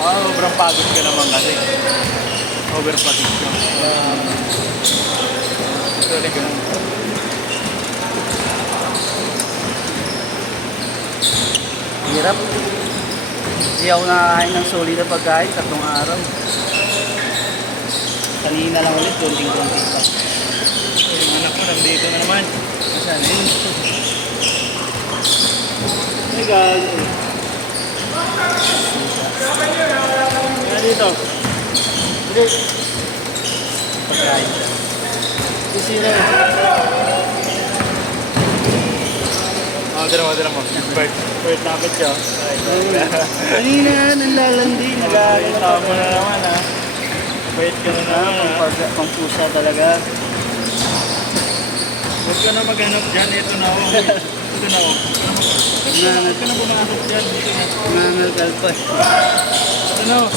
Sobrang pagod ka naman kasi. Over fatigue ka. Actually, ganun. Hirap. Hindi ako nakakain ng solid na pagkain 3 araw. Kanina lang ulit, konting-konting pa. Yung anak mo, nandito na naman. Saan yun? Ay, gago. Kaya dito. Hindi. Pagkain. Isira. Dala mo. Bird dapat siya. Kanina, nanlalandi. Tama na naman ha. Bait ka na naman ha. Pangpusa talaga. Huwag ka na maghanap dyan. Ito na ako. Ito na ako. Huwag ka na bumanap dyan. Dito na. Nangangalkal pa. Ito na ako.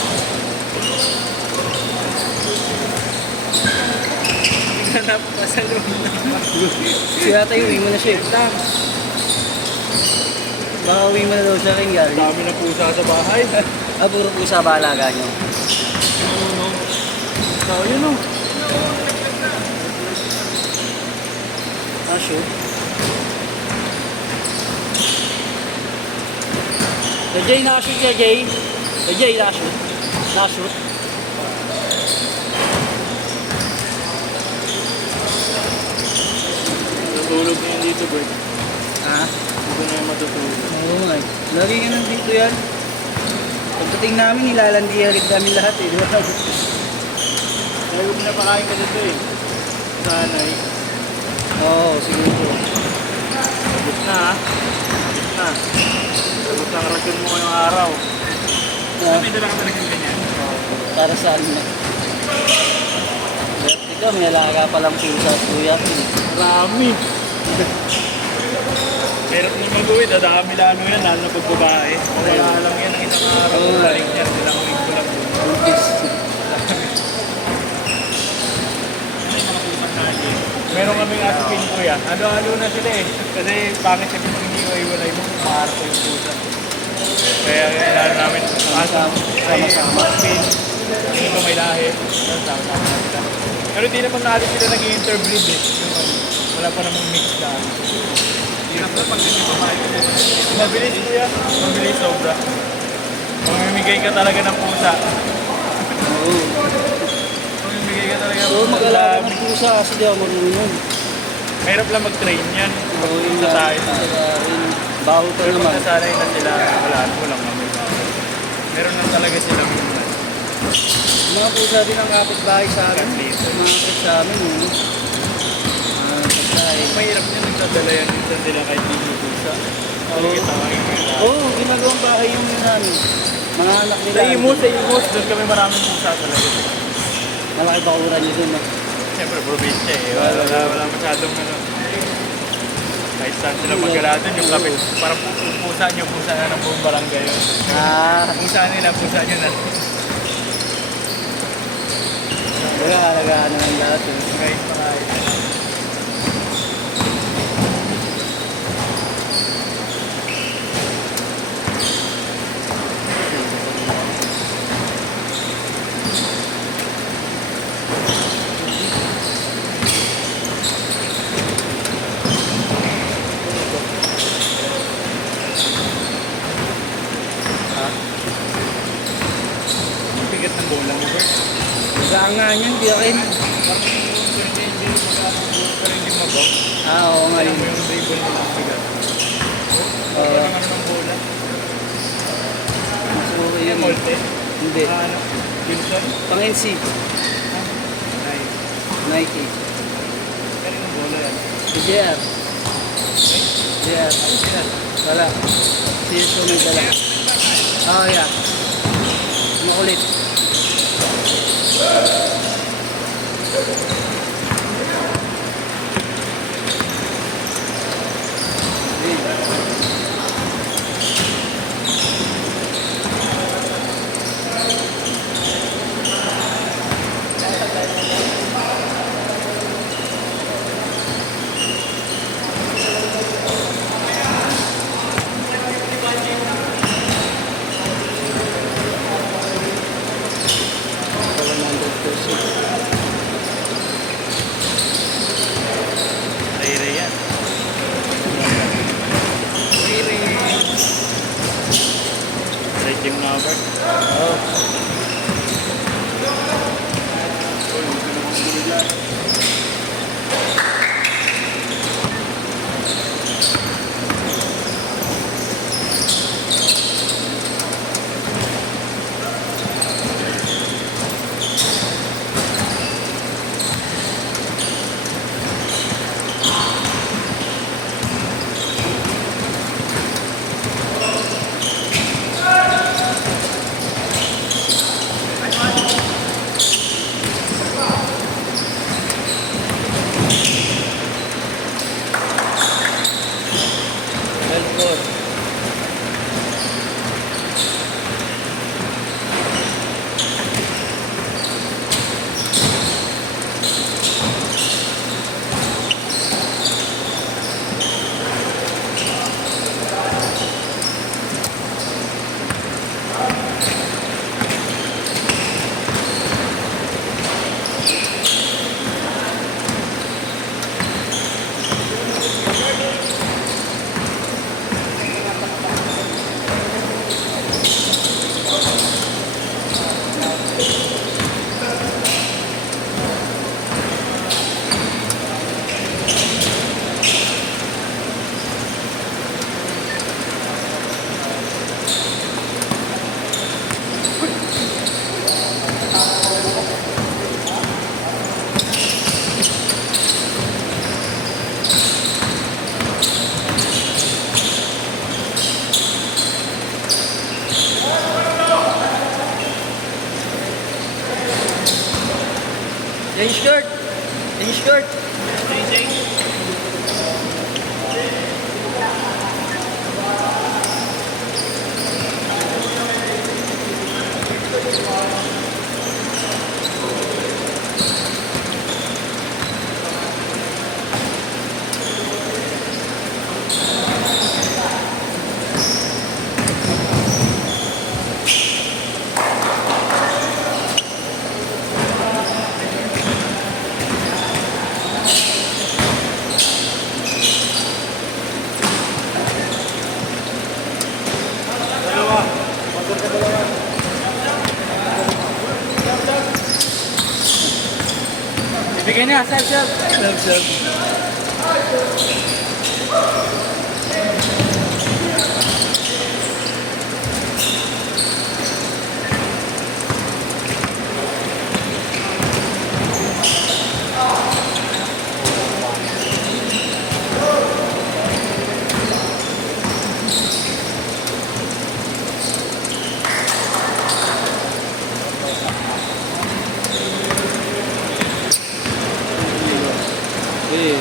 Hanap pa sa loob naman. Siya tayo, uwi mo na siya. Baka uwi mo na daw siya rin galing. Dami na pusa sa bahay. Puro pusa ba alaga nyo? So, yun o. Sure. Jay, nakashoot ka, Jay. Jay, nakashoot. Nakashoot. Natulog na yun dito, Bert. Ah? Dito na yung matutulog. Oo nga eh. Lagi nga nandito yan. Pagdating namin, nilalandi-alig namin lahat eh. Di ba? Kaya huwag pinapakain ka dito eh. Sanay. Oo, siguro. Sabot na ha. Sabot na. Sabot na ang rasyon mo ngayong araw. May dala ka talagang ganyan? Para saan na? Ikaw, may alaga palang pusa at kuya. Marami. Meron na mag-uwi, dadami lalo yan, lalo na pagbabae. Wala lang yan ang isang araw. Balik yan, ilang linggo lang. Meron kaming asipin ko yan. Halo-halo na sila eh. Kasi pangit kasi pag hindi iwalay mo, maharap ko yung pusa. Kaya kailangan namin sama-sama. Asipin, hindi ba may lahi. Sama-sama na sila. Pero hindi naman natin sila nag-interbreed eh. Wala pa namang mix na. Hirap na pag hindi pamahay. Mabilis kuya. Mabilis sobra. Mamimigay ka talaga ng pusa. Oo. Mamimigay ka talaga ng Oo, mag-alaga ng pusa kasi di ako marunong. Mahirap lang mag-train yan. Oo, yun Sa tayo. Baho pa Pero naman. pag nasanay na sila, wala naman. Meron na talaga silang Mga pusa din ang kapitbahay sa amin. Mga kapit sa amin. mahirap niya nagdadala yan minsan nila kahit hindi mo pusa. Oo, ginagawang bahay yung yun namin. Mga anak nila. Sa Imus, doon kami maraming pusa talaga. Malaki bakuran nyo dun, no? Siyempre, probinsya eh. Wala masyadong ano. Kahit saan sila mag-galatin, yung kapit, parang pusa nyo, pusa na ng buong barangay yun. Pusa nila, pusa nyo na. Kaya halagaan naman lahat eh. Kahit pakain. Bigat ng bola mo, Bert. Saan nga yan, di akin. Oo nga yun. Yung dribble nila ang bigat. Oo. Parang ano ng bola. Mas okay yun. Molte. Hindi. Ano? Wilson? Pang NC. Nice. Nike. Pero yung bola yan. JR. JR. Wala. CSO may dala. Oo, yeah. Makulit. Robert. Oh. Well score. Change skirt. Change skirt. Ibigay niya, serve. Okay.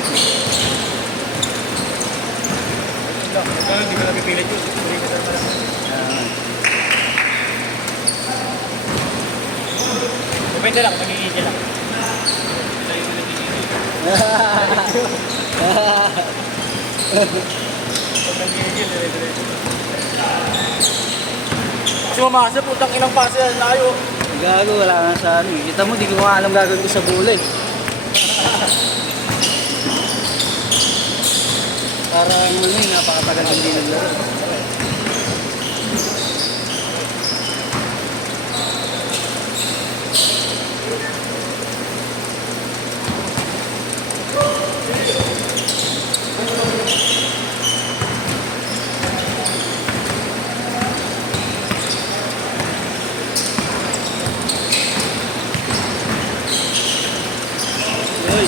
Ikaw, hindi ko napipilit yun. Hindi ko naman. Depende lang, magiging lang. Pag nagigil, dire-diretso. Kasi mamasa, putang inang pasa yan, layo. Gago, wala nga sa ano. Kita mo, di ko nga alam gagawin ko sa bullet. Parang ano yun, napakatagal hindi naglaro. Uy!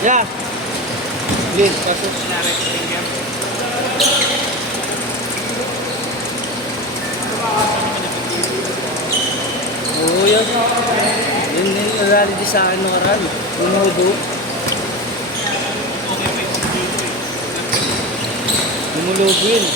Yeah! Please, pasok. Oo, yun. Yun din, nalali sa akin ng karan. Umudo. Lumulubo yun.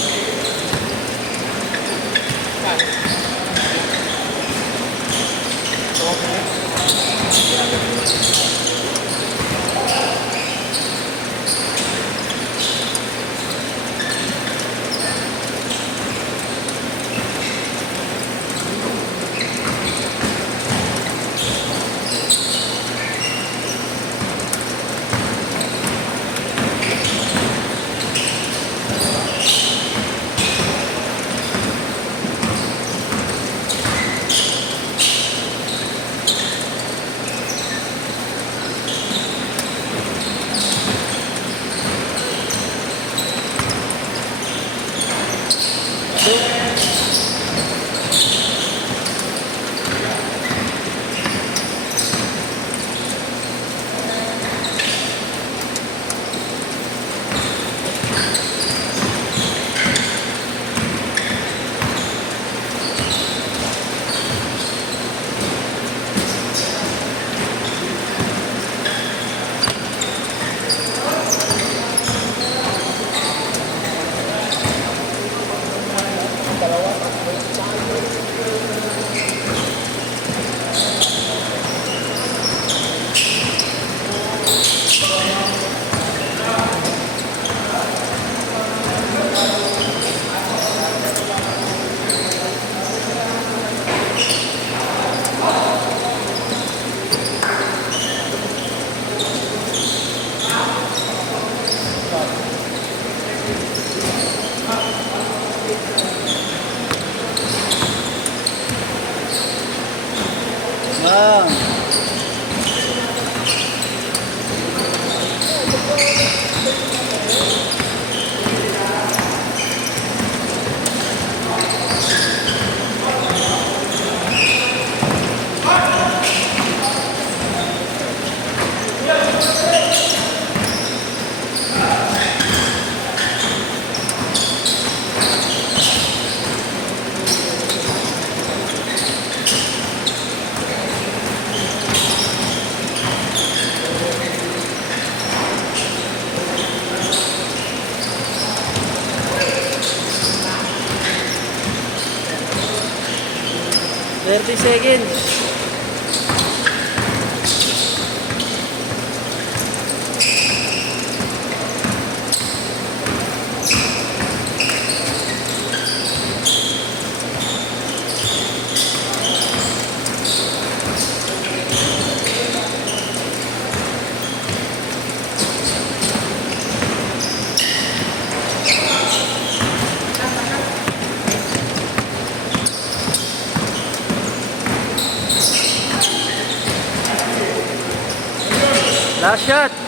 30 seconds. Last shot.